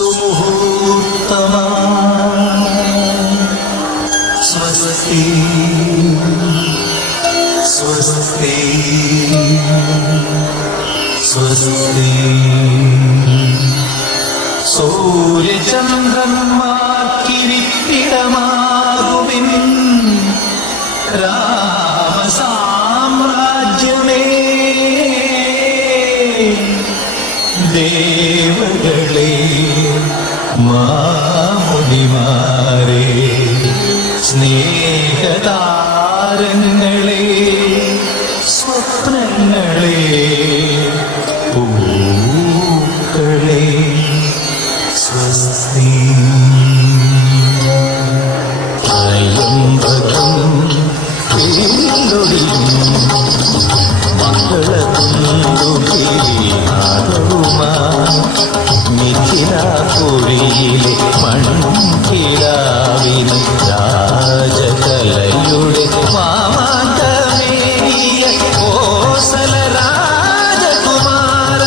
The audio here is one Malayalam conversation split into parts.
സുമുഹൂർത്തമാ സ്വസ്തി സ്വസ്തി സ്വസ്തി. സൂര്യചന്ദ്രന്മാർക്കിരിപ്പിടമാകുവിൻ രാമസാമ്രാജ്യമേ. ദേവകളെ മാമുനിമാരെ സ്നേഹതാരങ്ങളെ സ്വപ്നങ്ങളെ പൂക്കളെ സ്വസ്തി. അയംഭകം കേളൊടിയും മംഗളതുണ്ടുമാ മിഥിലാപുരിയിലെ മൺകിടാവിന് രാജകലയുടെ മാമാങ്കമേറിയ കോസല രാജകുമാര.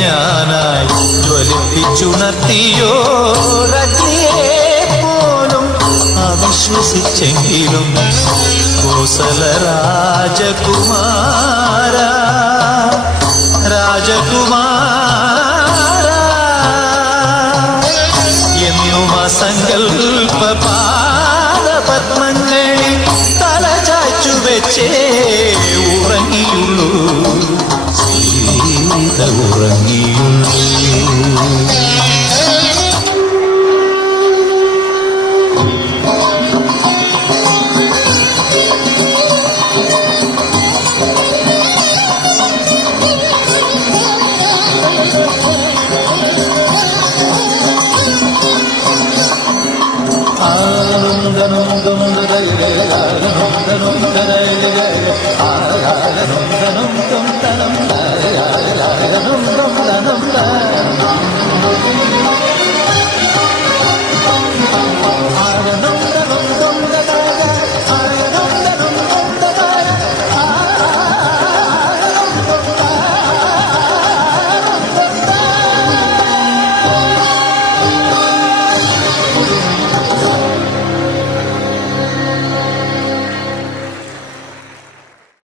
ഞാനായി ജ്വലിപ്പിച്ചുണർത്തിയോ രജ്ഞിയെ പോലും അവിശ്വസിച്ചെങ്കിലും കോസല രാജകുമാര രാജകുമാര എന്നും അസങ്കൽപ്പ പാദപത്മങ്ങളിൽ തല ചാച്ചു വെച്ചേ ഉറങ്ങിയുള്ളൂ ഉറങ്ങിയുള്ളൂ.